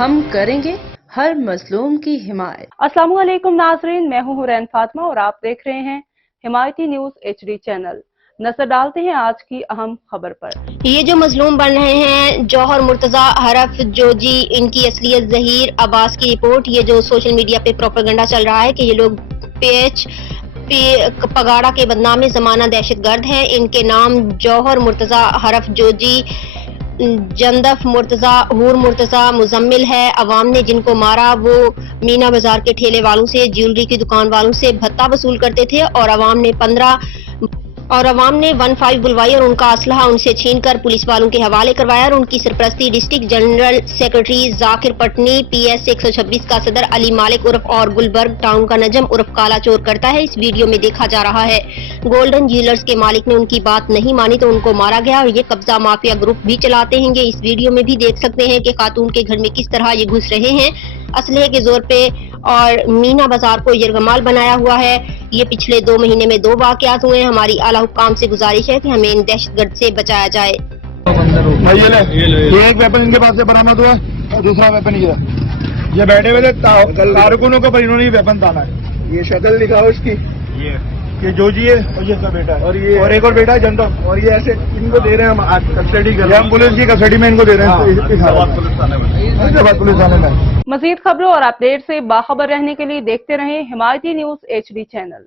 ہم کریں گے ہر مظلوم کی حمایت۔ السلام علیکم ناظرین، میں ہوں حورین فاطمہ اور آپ دیکھ رہے ہیں حمایتی نیوز HD چینل۔ نظر ڈالتے ہیں آج کی اہم خبر پر۔ یہ جو مظلوم بن رہے ہیں جوہر مرتضی، حرف جوجی، ان کی اصلیت ظہیر عباس کی رپورٹ، یہ جو سوشل میڈیا پہ پروپیگنڈا چل رہا ہے کہ یہ لوگ پگاڑا کے بدنام زمانہ دہشت گرد ہیں۔ ان کے نام جوہر مرتضی، حرف جوجی، جندف مرتضی، حور مرتضی، مزمل ہے۔ عوام نے جن کو مارا وہ مینا بازار کے ٹھیلے والوں سے، جیولری کی دکان والوں سے بھتہ وصول کرتے تھے اور عوام نے 15 بلوائی اور ان کا اسلحہ ان سے چھین کر پولیس والوں کے حوالے کروایا اور ان کی سرپرستی ڈسٹرکٹ جنرل سیکرٹری ذاکر پٹنی، PS 126 کا صدر علی مالک عرف اور گلبرگ ٹاؤن کا نجم عرف کالا چور کرتا ہے۔ اس ویڈیو میں دیکھا جا رہا ہے گولڈن جیولرز کے مالک نے ان کی بات نہیں مانی تو ان کو مارا گیا اور یہ قبضہ مافیا گروپ بھی چلاتے ہیں گے۔ اس ویڈیو میں بھی دیکھ سکتے ہیں کہ خاتون کے گھر میں کس طرح یہ گھس رہے ہیں اسلحے کے زور پہ اور مینا بازار کو یرغمال بنایا ہوا ہے۔ یہ پچھلے 2 مہینے میں 2 واقعات ہوئے ہیں۔ ہماری اعلیٰ حکام سے گزارش ہے کہ ہمیں ان دہشت گرد سے بچایا جائے۔ یہ ایک ویپن ان کے پاس سے برآمد ہوا اور دوسرا ویپن یہ بیٹھے ہوئے تھے کارکنوں کے پر انہوں نے یہ ویپن تانا ہے۔ یہ شکل دکھاؤ اس کی، یہ جوجی ہے اور یہ اس کا بیٹا ہے اور ایک اور بیٹا ہے جندف، اور یہ ایسے ان کو دے رہے ہیں ہم کسٹڈی کر رہے ہیں، ہم پولیس کی کسٹڈی میں ان کو دے رہے ہیں پولیس تھانے میں۔ مزید خبروں اور اپڈیٹ سے باخبر رہنے کے لیے دیکھتے رہیں حمایتی نیوز HD چینل۔